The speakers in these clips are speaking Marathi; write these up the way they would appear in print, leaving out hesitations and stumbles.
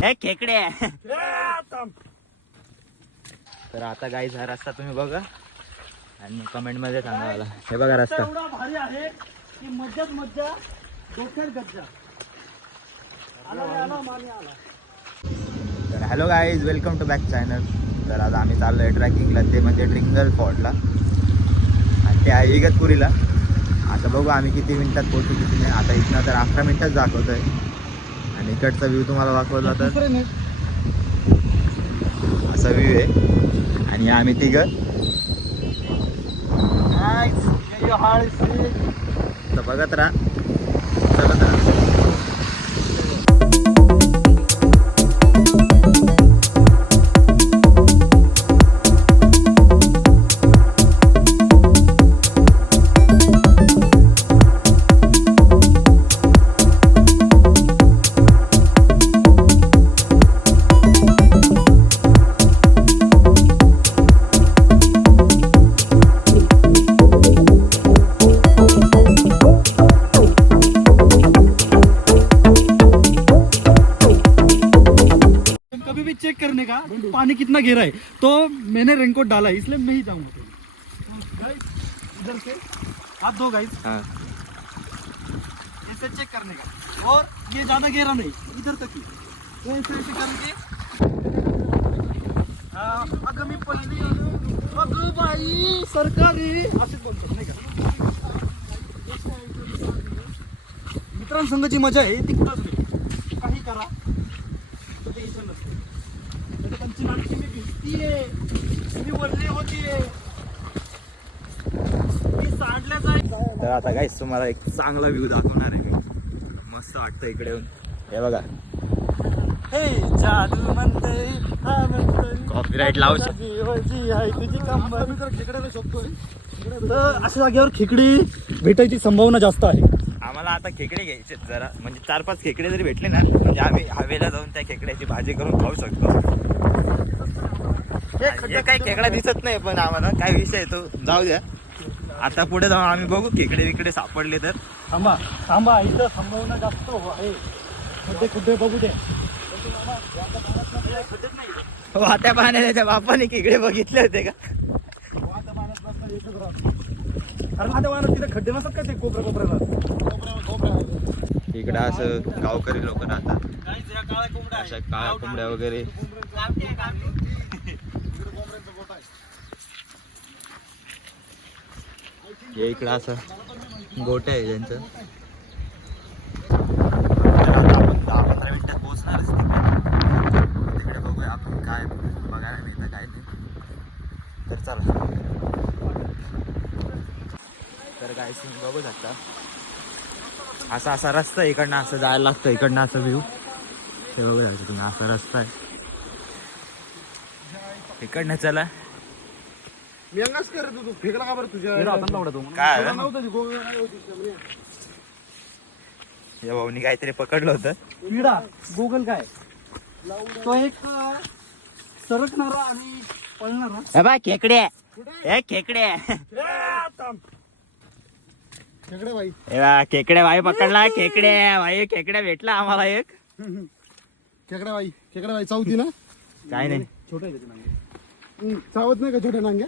खेकडे. तर आता गाईज हा रस्ता तुम्ही बघा आणि कमेंट मध्ये सांगा मला. हे बघा रस्ता एवढा भारी आहे की मज्जाच मज्जा, डोक्यात गज्जा. आला माने आला. तर hello guys, welcome to back channel. तर आज आम्ही चाललो आहे ट्रॅकिंगला, ते म्हणजे ट्रिंगल फॉर्टला आणि ते आहे इगतपुरीला. आता बघू आम्ही किती मिनिटात पोहोचू किती नाही. आता इथनं तर 11 मिनिटात दाखवत आहे आणि इकडचा व्ह्यू तुम्हाला दाखवला तर असा व्ह्यू आहे. आणि आम्ही तिघं तर बघत राहा, चलत राहा. चेक करने का पानी कितना गहरा है, तो मैंने रेनकोट डाला है, इसलिए मैं ही जाऊंगा. इधर से आप दो गाइस, ऐसे चेक करने का. और ये ज्यादा गहरा नहीं, इधर तक ही. तो ऐसे करके अगं मी पडली, अगं बाई सरकारी असेच बोलतो नाही का. मित्रांसंगची मजा आहे ती कुठंच नाही. काही करा तर टेन्शन नसते. त्यांची नाटकी मी भिजतीये, मी वल्ली होतीये, मी सांडल्याचा. तर आता गाईस तुम्हाला एक चांगला व्ह्यू दाखवणार आहे मी. मस्त वाटतं इकडे येऊन. हे बघा, हे जादू म्हणते हा म्हणते कॉपीराईट लावू शकतो. जीवाची आहे तुझी कंबर. खेकड्याला शोधतोय, तर अशा जागेवर खेकडी भेटायची संभावना जास्त आहे. आम्हाला आता खेकडे घ्यायचे जरा, म्हणजे 4-5 खेकडे जरी भेटले ना, म्हणजे आम्ही हवेला जाऊन त्या खेकड्याची भाजी करून खाऊ शकतो. हे काही खेकडा दिसत नाही पण आम्हाला काय विषय तो जाऊ द्या. आता पुढे जाऊन आम्ही बघू खेकडे विकडे सापडले तर. थांबा थांबा, इथं संभावना जास्त आहे. खड्डे खुड्डे बघू दे. वात्या पाण्यात त्याच्या बापाने खेकडे बघितले होते का? कारण आता वाहनात तिथे खड्डे नसतात का ते कोपऱ्याला. इकडं असं गावकरी लोक राहतात, अशा काळ्या कोंबड्या वगैरे. हे इकडं असं गोटे आहे त्यांचं. तर आता आपण 10-15 मिनिटात पोहोचणारच तिकडे. बघूया आपण काय बघायला मिळतं काय नाही. तर चला. तर काय तुम्ही बघू शकता, असा रस्ता आहे. इकडनं असं जायला लागतं, इकडनं असं व्ह्यू ते बघू शकता तुम्ही. असा रस्ता आहे, इकडनं चला. मी अंगाच करत होतो, फेकला का बरं तुझ्या काय या भाऊनी काहीतरी पकडलं होतं. विडा गोगल काय तो एक सरकणारा आणि पळणारा. हे बा खेकडे, हे खेकडे, खेकडे बाई, हे बा खेकडे भाई पकडला. खेकडे भाई, खेकडे भेटला आम्हाला एक. खेकडा बाई, खेकडा बाई चावती ना. काय नाही, छोटे आहे त्याचे नांगे. चावत नाही का छोट्या नांग्या?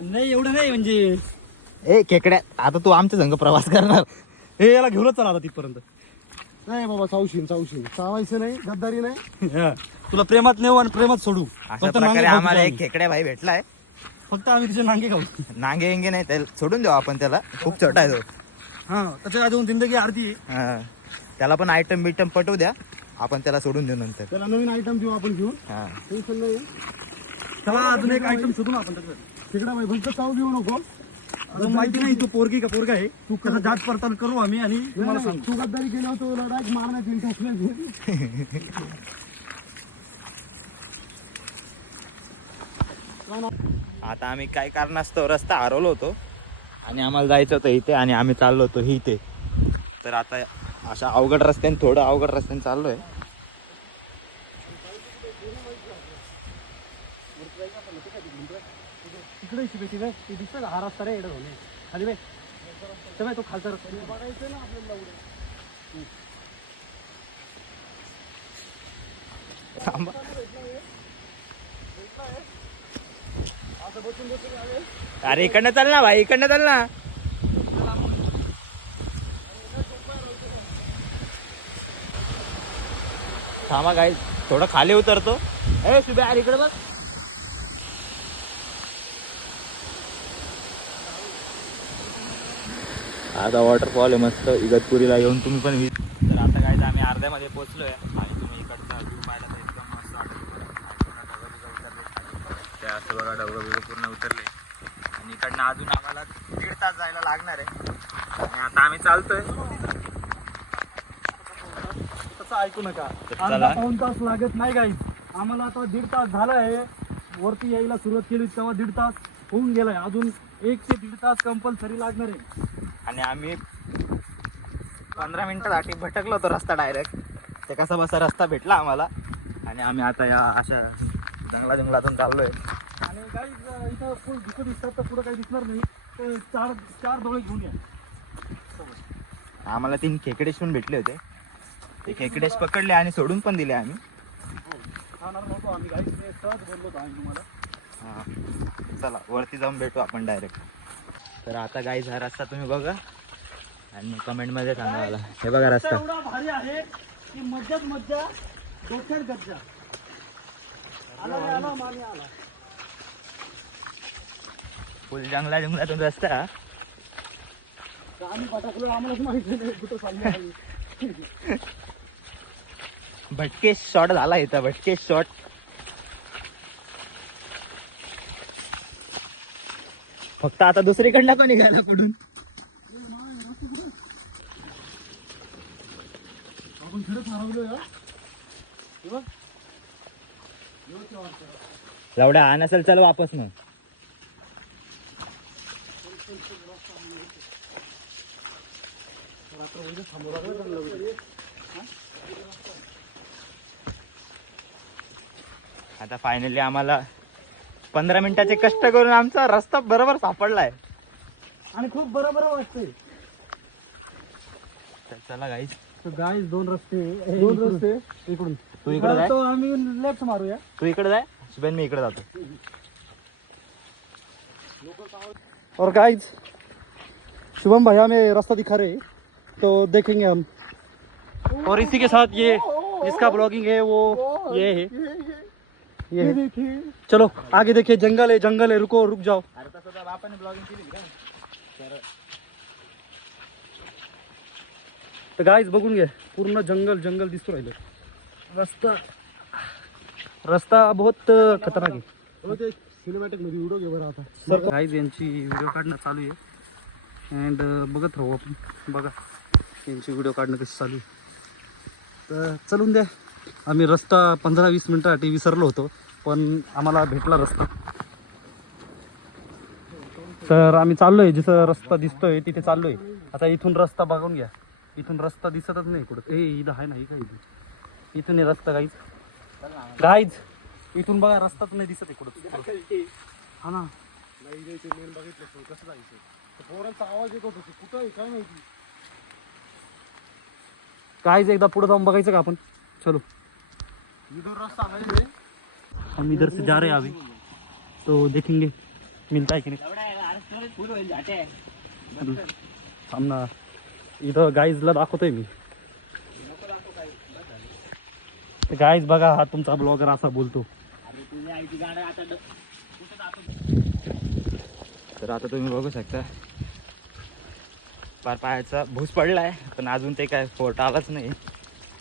नाही एवढं नाही म्हणजे. ए खेकड्या, आता तू आमच्या संघ प्रवास करणार. हे याला घेऊनच चला आता तिथपर्यंत. नाही बाबा, चावशील चावायचं नाही, गद्दारी नाही. तुला प्रेमात नेऊ आणि प्रेमात सोडू. अशा प्रकारे आम्हाला एक खेकड्या भाई भेटलाय. फक्त आम्ही तिचे नांगे खाऊ. नांगे वेंगे नाही, त्याला सोडून देऊ आपण. त्याला खूप छोटा आहे तो. हा, त्याच्या अजून जिंदगी अर्धी आहे. हा, त्याला पण आयटम बिटम पटवू द्या, आपण त्याला सोडून देऊ नंतर. त्याला नवीन आयटम देऊ आपण घेऊन. हा, टेन्शन नाही. त्याला अजून एक आयटम शोधून आपण त्याच्यात. खेकडा बाई फक्त चाव घेऊ नको. अजून माहिती नाही तू पोरगी का पोरगा आहे. तू कसं जात पडताल करू आम्ही आणि तुम्हाला सांग. तू गद्दारी केली होतो, लढाई मारण्यात इंटरेस्ट नाही. आता आम्ही काय कारणास्तव रस्ता हरवलो होतो आणि आम्हाला जायचं होतं इथे आणि आम्ही चाललो होतो इथे. तर आता अशा अवघड रस्त्याने, थोडं अवघड रस्त्याने चाललोय. इकडे शिपेटी बाय, ते दिसतं का हा रस्ता रे. एवढं खाली बाय, तो खालचा रस्ता बघायचं ना आपल्याला. थांबा. अरे इकडनं चल ना भाई, इकडनं चल ना. थांबा गाईज, थोडं खाली उतरतो. ए शुभ्या अरे इकडे बघ. आता वॉटरफॉल आहे मस्त इगतपुरीला येऊन तुम्ही पण तर आता काय आम्ही अर्ध्यामध्ये पोहोचलोय आणि तुम्ही इकडचा व्ह्यू पाहिला तर एकदम मस्त वाटत. ते असं बघा ढगं पूर्ण उतरले आणि इकडनं अजून आम्हाला 1.5 तास जायला लागणार आहे आणि आता आम्ही चालतोय. तसं ऐकू नका, चला. 2 तास लागत नाही गाईज. आम्हाला आता 1.5 तास झाला आहे. वरती यायला सुरुवात केली तेव्हा 1.5 तास होऊन गेलाय. अजून 1 ते 1.5 तास कंपल्सरी लागणार आहे. आणि आम्ही 15 मिनिटासाठी भटकलो होतो रस्ता डायरेक्ट. ते कसा बसा रस्ता भेटला आम्हाला आणि आम्ही आता या अशा जंगलातून चाललोय. आणि काही इथं फुल दिसतात तर पुढं काही दिसणार नाही. तर चार डोळे घेऊन या. आम्हाला 3 खेकडेच पण भेटले होते. ते खेकडेच पकडले आणि सोडून पण दिले आम्ही. खाणार नव्हतो आम्ही काही सहज बोललो होतो आम्ही तुम्हाला. हां चला वरती जाऊन भेटू आपण डायरेक्ट. तर आता गाईज हा रस्ता तुम्ही बघा आणि कमेंटमध्ये सांगा मला. हे बघा रस्ता एवढा भारी आहे की मज्जाच मज्जा, डोक्यात गज्जा. आला मागे आला. फुल जंगलातून रस्ता. आम्ही पटाकलो आम्हालाच माहिती नाही कुठं चाललो आहे. भटकेश शॉट झाला इथं, भटकेश शॉट. फक्त आता दुसरीकडनं पण निघायला पडून. आपण खरंच हरवलो या. लवड्या हा नसेल चल वापस मग. आता फायनली आम्हाला 15 मिनिटाचे कष्ट करून आमचा रस्ता बरोबर सापडलाय आणि खूप बरं वाटतंय. चला गाईज. गाईज 2 रस्ते इकडून. तू इकडे जाय, तो आम्ही लेफ्ट मारूया. तू इकडे जाय शुभेन, मी इकडे जातो. और गाइस शुभम भैया हमें रास्ता दिखा रहे हैं, तो देखेंगे हम. और इसी के साथ ये जिसका ब्लॉगिंग है वो ये है, ये है. चलो आगे देखिए, जंगल है, रुक जाओ. अरे तसं तर आपण ब्लॉगिंग केली का? तर गाईज बघून घ्या, पूर्ण जंगल दिसतो राहिलं. रस्ता बहुत खतरनाक आहे. सिनेमॅटिक मध्ये व्हिडिओ घे बरं आता. सर गाईज यांची व्हिडिओ काढणं चालू आहे अँड बघत राहू आपण. बघा यांची व्हिडिओ काढणं कशी चालू आहे. तर चलून द्या. आम्ही रस्ता 15-20 मिनिटासाठी विसरलो होतो, पण आम्हाला भेटला रस्ता. तर आम्ही चाललोय, जिथं रस्ता दिसतोय तिथे चाललोय. आता इथून रस्ता बघून घ्या. इथून रस्ता दिसतच नाही कुठं. इथं आहे ना, इथून आहे रस्ता. गाईज इथून बघा, रस्ताच नाही दिसत आहे कुठं. हा ना, कसं जायचं. पोरांचा आवाज येत होता, कुठं आहे काय माहिती. गाईज एकदा पुढे जाऊन बघायचं का आपण. चलो रस्ता है, हम इधर से जा रहे हैं अभी, तो देखेंगे मिलता है कि नहीं. सामना इथं गाईजला दाखवतोय मी. गाईज बघा, हा तुमचा ब्लॉगर असा बोलतो. तर आता तुम्ही बघू शकता पार पायाचा भूस पडलाय, पण अजून ते काय फोट आलाच नाही.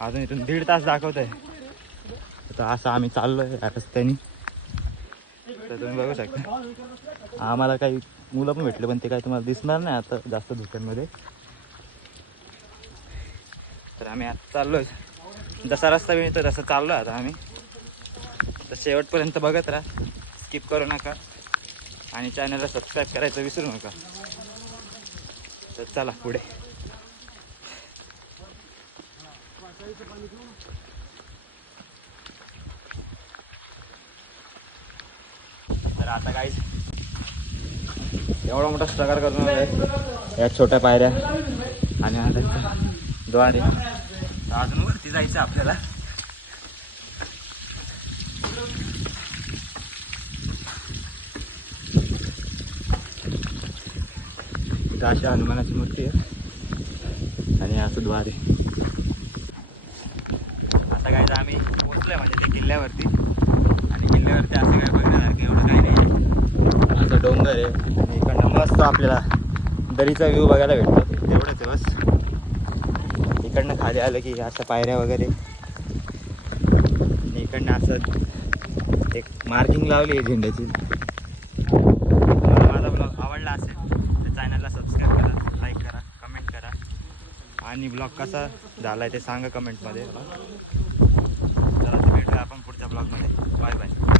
अजून इथून 1.5 तास दाखवत आहे. तर असं आम्ही चाललोय या रस्त्याने. तर तुम्ही बघू शकता आम्हाला काही मुलं पण भेटले, पण ते काय तुम्हाला दिसणार नाही आता जास्त धुक्यांमध्ये. तर आम्ही आता चाललोय, जसा रस्ता मिळतो तसं चाललो आता आम्ही. तर शेवटपर्यंत बघत राहा, स्किप करू नका आणि चॅनलला सबस्क्राईब करायचं विसरू नका. तर चला पुढे. तर आता काहीच एवढा मोठा स्ट्रगल करून या छोट्या पायऱ्या आणि आता द्वारे अजून वरती जायचं आपल्याला. इथं अशी हनुमानाची मूर्ती आहे आणि असं द्वार आहे. आता काय तर आम्ही पोचलोय म्हणजे ते किल्ल्यावरती आणि किल्ल्यावरती असं काय बघण्यासारखं एवढं काही नाही आहे. असं डोंगर आहे आणि इकडनं मस्त आपल्याला दरीचा व्ह्यू बघायला भेटतो. तेवढंच आहे बस. इकडनं खाली आलं की अशा पायऱ्या वगैरे आणि इकडनं असं एक मार्किंग लावली आहे झेंड्याची. तुम्हाला माझा ब्लॉग आवडला असेल तर चॅनलला सबस्क्राईब करा, लाईक करा, कमेंट करा आणि ब्लॉग कसा झाला आहे ते सांगा कमेंटमध्ये. तर आता भेटूया आपण पुढच्या ब्लॉगमध्ये. Bye bye.